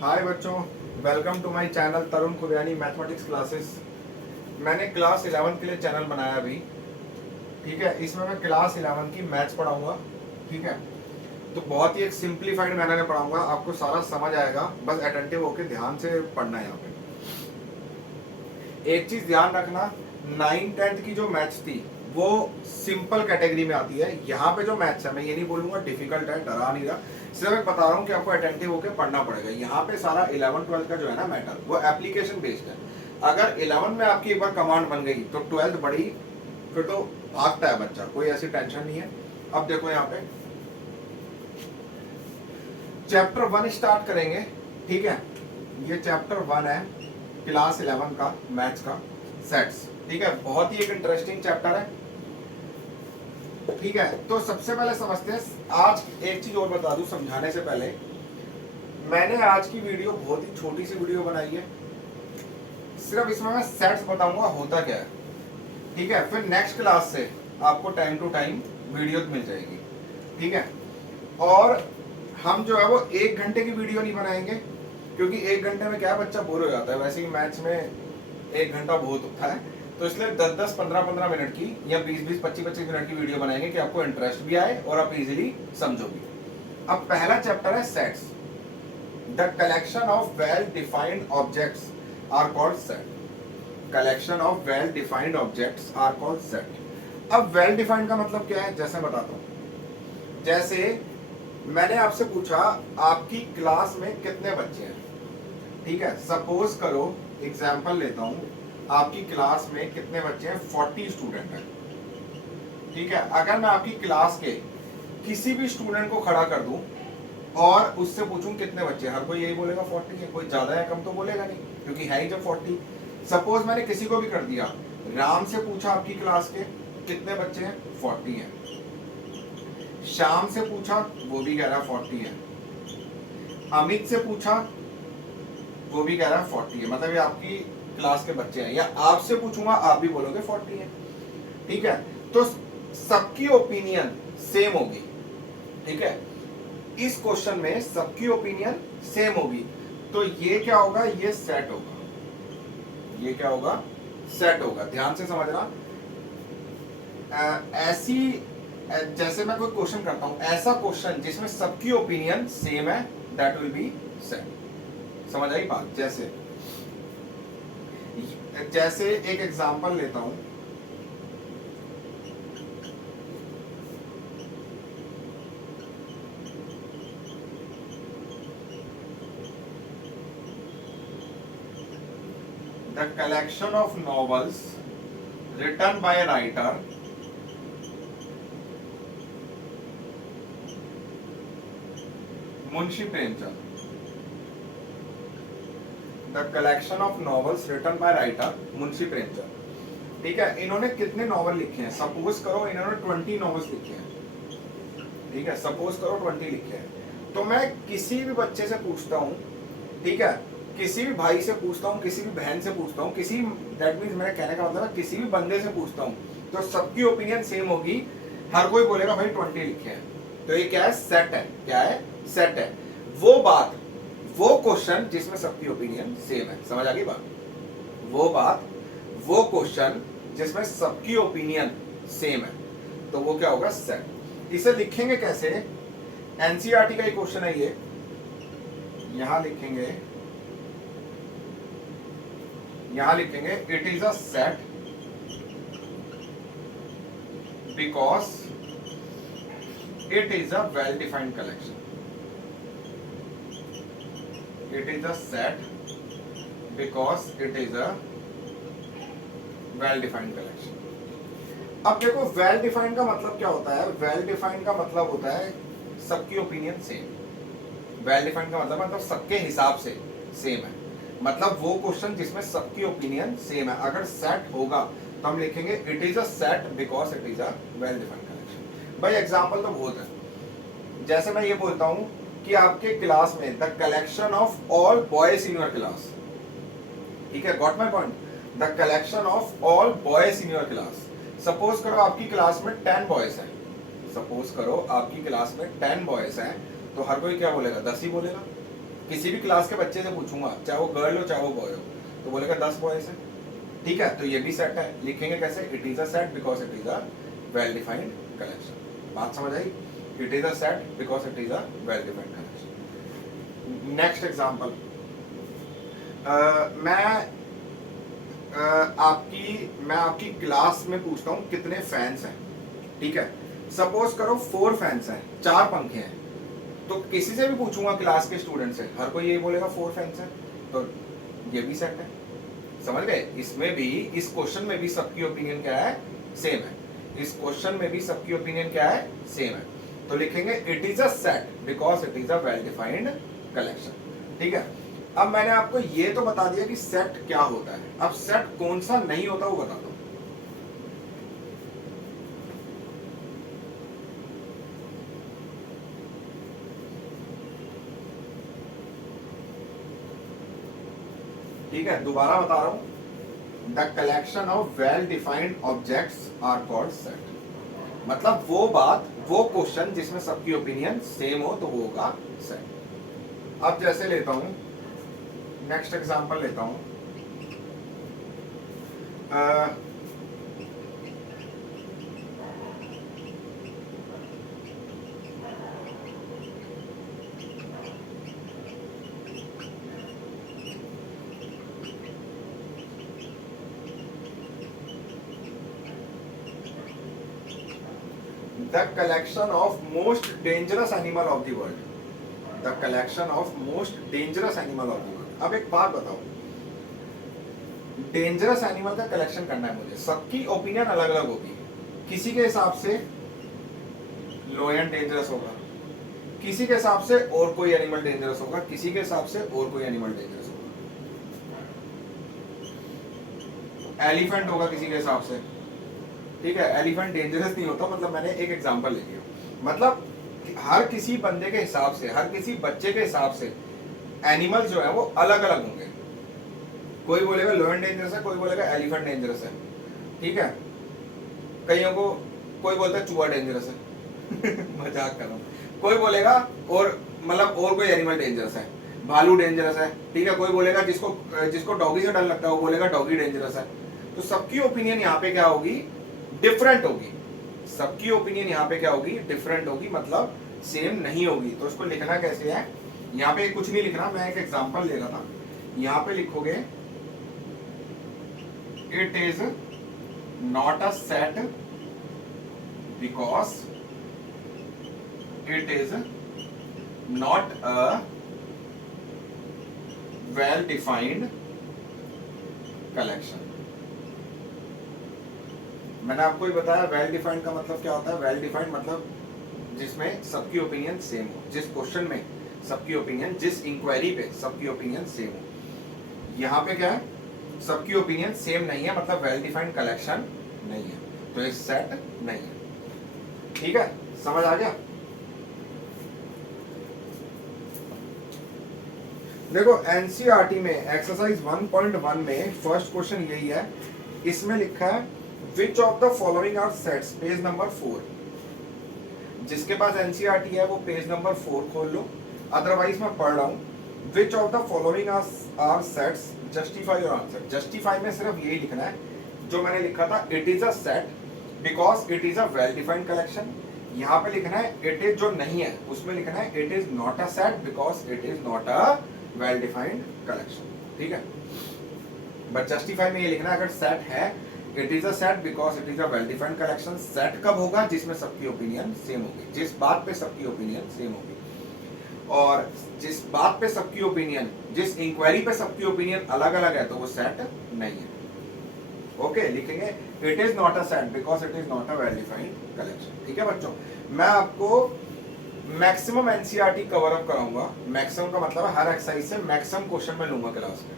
हाय बच्चों, welcome to my channel Tarun Khuriyani mathematics classes. मैंने class 11 के लिए चैनल बनाया अभी। ठीक है, इसमें मैं क्लास 11 की मैथ्स पढ़ाऊंगा। ठीक है, तो बहुत ही एक सिंप्लीफाइड मैनर में पढ़ाऊंगा, आपको सारा समझ आएगा। बस अटेंटिव होकर ध्यान से पढ़ना है। यहाँ पे एक चीज ध्यान रखना, 9th-10th की जो मैथ्स थी वो सिंपल कैटेगरी में आती है। यहाँ पे जो मैथ्स है मैं ये नहीं बोलूंगा डिफिकल्ट है, डरा नहीं रहा, सिर्फ मैं बता रहा हूँ कि आपको अटेंटिव होकर पढ़ना पड़ेगा। यहाँ पे सारा 11-12 का जो है ना मैटर वो एप्लीकेशन बेस्ड है। अगर 11 में आपकी एक बार कमांड बन गई तो 12th बड़ी, फिर तो भागता है बच्चा, कोई ऐसी टेंशन नहीं है। अब देखो यहाँ पे चैप्टर 1 स्टार्ट करेंगे। ठीक है, ये चैप्टर 1 है क्लास 11 का मैथ्स का सेट्स। ठीक है, बहुत ही एक इंटरेस्टिंग चैप्टर है। ठीक है, तो सबसे पहले समझते हैं। आज एक चीज और बता दूं समझाने से पहले, मैंने आज की वीडियो बहुत ही छोटी सी वीडियो बनाई है। सिर्फ इसमें मैं सेट्स बताऊंगा होता क्या है। ठीक है, फिर नेक्स्ट क्लास से आपको टाइम टू टाइम वीडियो मिल जाएगी। ठीक है, और हम जो है वो 1 घंटे की वीडियो नहीं बनाएंगे, क्योंकि 1 घंटे में क्या बच्चा बोर हो जाता है। वैसे ही मैथ्स में 1 घंटा बहुत होता है, तो इसलिए 10-10, 15-15 मिनट की या 20-20, 25-25 मिनट की वीडियो बनाएंगे कि आपको इंटरेस्ट भी आए और आप इजीली समझो भी। अब पहला चैप्टर है sets. The collection of well defined objects are called set. Collection of well defined objects are called set. अब वेल डिफाइंड का मतलब क्या है, जैसे बताता हूं। जैसे मैंने आपसे पूछा आपकी क्लास में कितने बच्चे हैं। ठीक है, सपोज करो, एग्जाम्पल लेता हूं, आपकी क्लास में कितने बच्चे हैं, 40 स्टूडेंट हैं। ठीक है, अगर मैं आपकी क्लास के किसी भी स्टूडेंट को खड़ा कर दूं और उससे पूछूं कितने बच्चे, हर कोई यही बोलेगा 40 है, कोई ज्यादा या कम तो बोलेगा नहीं, क्योंकि है ही जब 40। सपोज मैंने किसी को भी कर दिया, राम से पूछा आपकी क्लास के कितने बच्चे हैं, 40 हैं। श्याम से पूछा, वो भी कह रहा है 40 है। अमित से पूछा, वो भी कह रहा है 40 है। मतलब ये आपकी क्लास के बच्चे हैं। या आपसे पूछूंगा, आप भी बोलोगे 40 है। ठीक है, तो सबकी ओपिनियन सेम होगी। ठीक है, इस क्वेश्चन में सबकी ओपिनियन सेम होगी, तो ये क्या होगा, ये सेट होगा। ये क्या होगा, सेट होगा। ध्यान से समझना। ऐसी जैसे मैं कोई क्वेश्चन करता हूं, ऐसा क्वेश्चन जिसमें सबकी ओपिनियन सेम है, दैट विल बी सेट। समझ आई बात। जैसे जैसे एक एग्जांपल लेता हूं, the collection of novels written by writer Munshi Premchand. The collection of novels written by writer Munshi Premchand. ठीक है, इन्होंने कितने नॉवल लिखे हैं, सपोज करो इन्होंने 20 नॉवेल्स लिखे हैं। ठीक है, सपोज करो 20 लिखे हैं। तो मैं किसी भी बच्चे से पूछता हूँ, ठीक है, किसी भी भाई से पूछता हूँ, किसी भी बहन से पूछता हूँ, किसी, दैट मीन्स मेरा कहने का मतलब है किसी भी बंदे से पूछता हूँ, तो सबकी ओपिनियन सेम होगी। हर कोई बोलेगा भाई 20 लिखे हैं। तो ये क्या है, सेट है। क्या है, सेट है। वो बात, वो क्वेश्चन जिसमें सबकी ओपिनियन सेम है। समझ आ गई बात। वो बात, वो क्वेश्चन जिसमें सबकी ओपिनियन सेम है, तो वो क्या होगा, सेट। इसे लिखेंगे कैसे, एनसीईआरटी का ही क्वेश्चन है ये। यहां लिखेंगे, यहां लिखेंगे it is a set because it is a well defined collection. It is a set because it is a well defined collection. अब देखो, वेल डिफाइंड का मतलब क्या होता है, वेल डिफाइंड का मतलब होता है सबकी ओपिनियन सेम। वेल डिफाइंड का मतलब सबके हिसाब से सेम है। मतलब वो क्वेश्चन जिसमें सबकी ओपिनियन सेम है। अगर सेट होगा तो हम लिखेंगे it is a set because it is a well defined collection. भाई एग्जांपल तो बहुत है। जैसे मैं ये बोलता हूं कि आपके क्लास में the collection of all boys in your class. ठीक है, got my point. The collection of all boys in your class. Suppose करो आपकी क्लास में 10 बॉयज हैं। सपोज करो आपकी क्लास में 10 बॉयज हैं, तो हर कोई क्या बोलेगा, 10 ही बोलेगा। किसी भी क्लास के बच्चे से पूछूंगा, चाहे वो गर्ल हो चाहे वो बॉय हो, तो बोलेगा 10 बॉयज है। ठीक है, तो ये भी सेट है। लिखेंगे कैसे? It is a set because it is a well defined collection. बात समझ आई? It is a set because it is a well defined collection. Next example, मैं आपकी क्लास में पूछता हूँ कितने फैंस हैं। ठीक है, सपोज करो 4 फैंस हैं, 4 पंखे हैं। तो किसी से भी पूछूंगा क्लास के स्टूडेंट से, हर कोई यही बोलेगा 4 फैंस हैं। तो ये भी सेट है। समझ गए? इसमें भी, इस क्वेश्चन में भी सबकी ओपिनियन क्या है? सेम है। इस क्वेश्चन में भी सबकी ओपिनियन क्या है? सेम है। तो लिखेंगे it is a set because it is a well defined collection. ठीक है, अब मैंने आपको ये तो बता दिया कि सेट क्या होता है। अब सेट कौन सा नहीं होता वो बता दो। ठीक है, दोबारा बता रहा हूं, the collection of well defined objects are called set. मतलब वो बात, वो क्वेश्चन जिसमें सबकी ओपिनियन सेम हो तो वो होगा सेट। अब जैसे लेता हूं, नेक्स्ट एग्जांपल लेता हूं, the collection of most dangerous animal of the world. The collection of most dangerous animal of the world. अब एक बात बताओ, डेंजरस एनिमल का कलेक्शन करना है मुझे, सबकी ओपिनियन अलग अलग होगी। किसी के हिसाब से लोयन डेंजरस होगा, किसी के हिसाब से और कोई एनिमल डेंजरस होगा, किसी के हिसाब से और कोई एनिमल डेंजरस होगा। एलिफेंट होगा किसी के हिसाब से। ठीक है, एलिफेंट डेंजरस नहीं होता, मतलब मैंने एक एग्जांपल ले लिया। मतलब हर किसी बंदे के हिसाब से, हर किसी बच्चे के हिसाब से एनिमल जो है वो अलग अलग होंगे। कोई बोलेगा लोयन डेंजरस है, कोई बोलेगा एलिफेंट डेंजरस है। ठीक है, कईयों को, कोई बोलता है चूहा डेंजरस है मजाक कर रहा हूं। कोई बोलेगा और मतलब और कोई एनिमल डेंजरस है, भालू डेंजरस है। ठीक है, कोई बोलेगा जिसको डॉगी से डर लगता है वो बोलेगा डॉगी डेंजरस है। तो सबकी ओपिनियन यहाँ पे क्या होगी? डिफरेंट होगी। सबकी ओपिनियन यहाँ पे क्या होगी? डिफरेंट होगी, मतलब सेम नहीं होगी। तो इसको लिखना कैसे है? यहाँ पे कुछ नहीं लिखना, मैं एक एग्जांपल ले रहा था। यहाँ पे लिखोगे it is not a set because it is not a well defined collection. मैंने आपको ही बताया वेल डिफाइंड का मतलब क्या होता है। वेल डिफाइंड मतलब जिसमें सबकी ओपिनियन सेम हो, जिस क्वेश्चन में सबकी ओपिनियन, जिस इंक्वायरी पे सबकी ओपिनियन सेम हो। यहाँ पे क्या है? सबकी ओपिनियन सेम नहीं है, मतलब वेल डिफाइंड कलेक्शन नहीं है, तो एक सेट नहीं है। ठीक है, समझ आ गया? देखो एनसीईआरटी में एक्सरसाइज 1.1 में फर्स्ट क्वेश्चन यही है। इसमें लिखा है which of the following are sets, page number 4। जिसके पास एनसीईआरटी है वो पेज नंबर 4 खोल लो, अदरवाइज मैं पढ़ रहा हूं। Which of the following are sets, justify your answer. Justify में सिर्फ यही लिखना है जो मैंने लिखा था, it is a set because it is a well defined collection. यहाँ पे लिखना है इट इज, जो नहीं है उसमें लिखना है it is not a set because it is not a well defined collection. ठीक है, बट जस्टिफाई में ये लिखना है अगर सेट है, it is a set because it is a well defined collection. Set कब होगा? जिसमें सबकी ओपिनियन सेम होगी, जिस बात पे सबकी ओपिनियन सेम होगी। और जिस बात पे सबकी ओपिनियन, जिस इंक्वायरी पे सबकी ओपिनियन अलग अलग है, तो वो सेट नहीं है। ओके, लिखेंगे it is not a set because it is not a well defined collection. ठीक है बच्चों, मैं आपको मैक्सिमम एनसीईआरटी कवर अप कराऊंगा। मैक्सिमम का मतलब है हर एक्सरसाइज से मैक्सिमम क्वेश्चन में लूंगा क्लास में।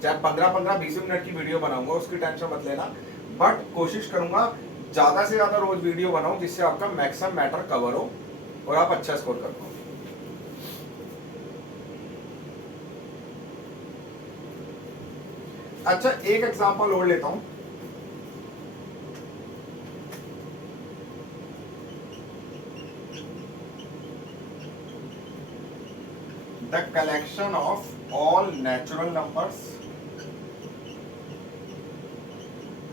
चाहे 15-15, 20 मिनट की वीडियो बनाऊंगा, उसकी टेंशन मत लेना, बट कोशिश करूंगा ज्यादा से ज्यादा रोज वीडियो बनाऊं जिससे आपका मैक्सिमम मैटर कवर हो और आप अच्छा स्कोर कर पाओ। अच्छा, एक एग्जांपल और लेता हूं। The collection of all natural numbers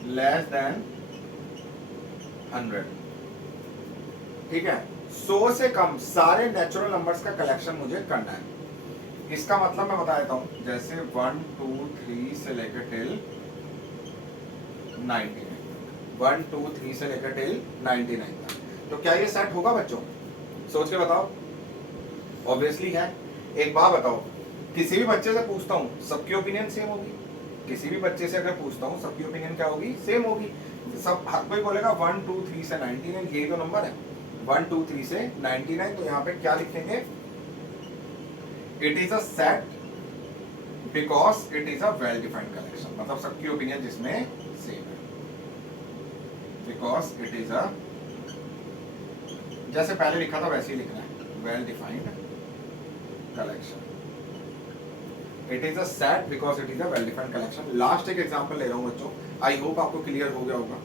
less than 100। ठीक है, 100 से कम सारे नेचुरल नंबर्स का कलेक्शन मुझे करना है। इसका मतलब मैं बता देता हूं, जैसे 1 2 3 से लेकर टिल 99, 1 2 3 से लेकर टिल 99 तक। तो क्या ये सेट होगा बच्चों? सोच के बताओ। ऑब्वियसली है। एक बात बताओ, किसी भी बच्चे से पूछता हूँ सबकी ओपिनियन सेम होगी? किसी भी बच्चे से अगर पूछता हूँ सबकी ओपिनियन क्या होगी? सेम होगी। सब हर कोई बोलेगा 1 2 3 से 99, यही तो नंबर है 1 2 3 से 99। तो यहाँ पे क्या लिखेंगे? It is a set because it is a well defined collection. मतलब सबकी ओपिनियन जिसमें सेम है, बिकॉज इट इज अ, जैसे पहले लिखा था वैसे ही लिखना है, well defined collection. It is a set because it is a well defined collection. Last एक एग्जांपल ले रहा हूं बच्चों, आई होप आपको क्लियर हो गया होगा।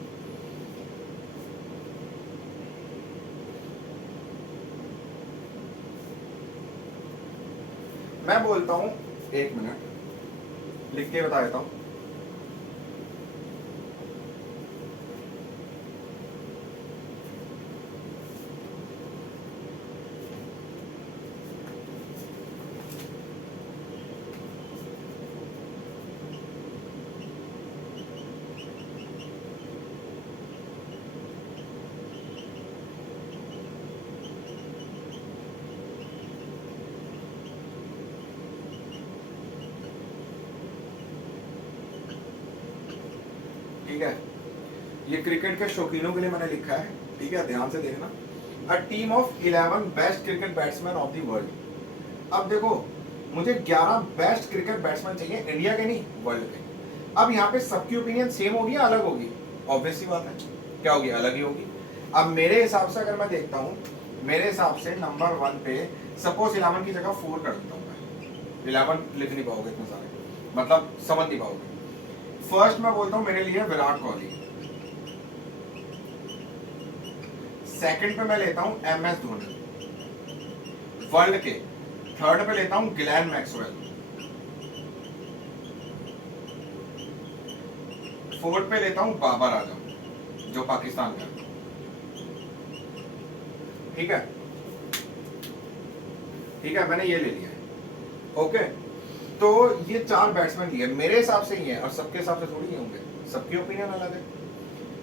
मैं बोलता हूं, एक मिनट लिख के बता देता हूं। ठीक है, ये क्रिकेट के शौकीनों के लिए मैंने लिखा है। ठीक है, ध्यान से देखना। A team of 11 best cricket batsman of the world. अब देखो, मुझे 11 बेस्ट क्रिकेट बैट्समैन चाहिए, इंडिया के नहीं, वर्ल्ड के। अब यहाँ पे सबकी ओपिनियन सेम होगी या अलग होगी? ऑब्वियस सी बात है, क्या होगी? अलग ही होगी। अब मेरे हिसाब से अगर मैं देखता हूँ, मेरे हिसाब से नंबर 1 पे सपोज 11 की जगह 4 कर देता हूँ मैं। 11 लिख नहीं पाओगे इतने सारे, मतलब समझ नहीं पाओगे। फर्स्ट मैं बोलता हूं मेरे लिए विराट कोहली। सेकंड पे मैं लेता हूं MS धोनी वर्ल्ड के। थर्ड पे लेता हूं ग्लेन मैक्सवेल। फोर्थ पे लेता हूं बाबर आजम जो पाकिस्तान का। ठीक है, ठीक है, मैंने ये ले लिया है। ओके, तो ये 4 बैट्समैन लिए मेरे हिसाब से ही है, और सबके हिसाब से थोड़ी ही होंगे, सबकी ओपिनियन अलग है।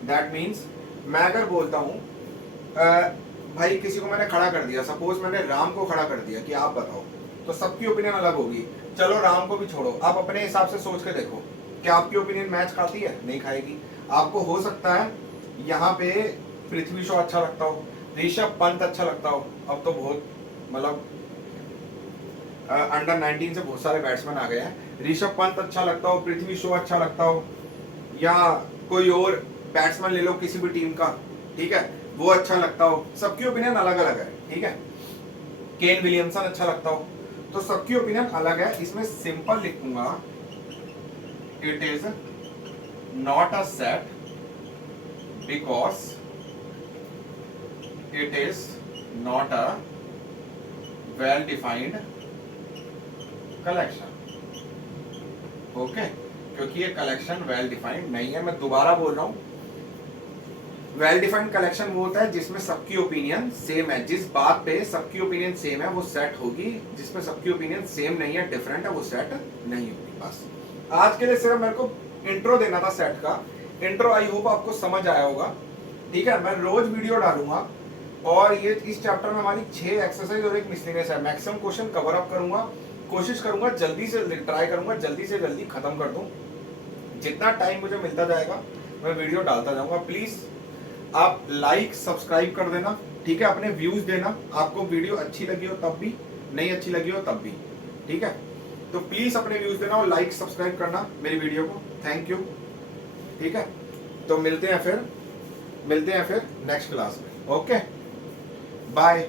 दैट मीन्स मैं अगर बोलता हूँ भाई किसी को मैंने खड़ा कर दिया, सपोज मैंने राम को खड़ा कर दिया कि आप बताओ, तो सबकी ओपिनियन अलग होगी। चलो राम को भी छोड़ो, आप अपने हिसाब से सोच के देखो, क्या आपकी ओपिनियन मैच खाती है? नहीं खाएगी। आपको हो सकता है यहाँ पे पृथ्वी शॉ अच्छा लगता हो, ऋषभ पंत अच्छा लगता हो, अब तो बहुत मतलब अंडर 19 से बहुत सारे बैट्समैन आ गए हैं। ऋषभ पंत अच्छा लगता हो, पृथ्वी शॉ अच्छा लगता हो, या कोई और बैट्समैन ले लो किसी भी टीम का, ठीक है, वो अच्छा लगता हो। सबकी ओपिनियन अलग अलग है। ठीक है, केन विलियमसन अच्छा लगता हो, तो सबकी ओपिनियन अलग है। इसमें सिंपल लिखूंगा, it is not a set because it is not a well defined collection. Okay, क्योंकि ये कलेक्शन वेल डिफाइंड नहीं है। मैं दोबारा बोल रहा हूं, वेल डिफाइंड कलेक्शन वो होता है जिसमें सबकी ओपिनियन सेम है। जिस बात पे सबकी ओपिनियन सेम है वो सेट होगी, जिसमें सबकी ओपिनियन सेम नहीं है, डिफरेंट है, वो सेट नहीं होगी। बस आज के लिए सिर्फ मेरे को इंट्रो देना था सेट का। इंट्रो आई होप आपको समझ आया होगा। ठीक है, मैं रोज वीडियो डालूंगा, और ये इस चैप्टर में हमारी 6 एक्सरसाइज और एक मिसलिनियस है। मैक्सिमम क्वेश्चन कवर अप करूंगा, कोशिश करूंगा जल्दी से ट्राई करूंगा जल्दी से जल्दी खत्म कर दूं। जितना टाइम मुझे मिलता जाएगा मैं वीडियो डालता जाऊंगा। प्लीज आप लाइक सब्सक्राइब कर देना। ठीक है, अपने व्यूज देना, आपको वीडियो अच्छी लगी हो तब भी, नहीं अच्छी लगी हो तब भी। ठीक है, तो प्लीज अपने व्यूज देना और लाइक सब्सक्राइब करना मेरी वीडियो को। Thank you. ठीक है, तो मिलते हैं फिर नेक्स्ट क्लास में। Okay, bye.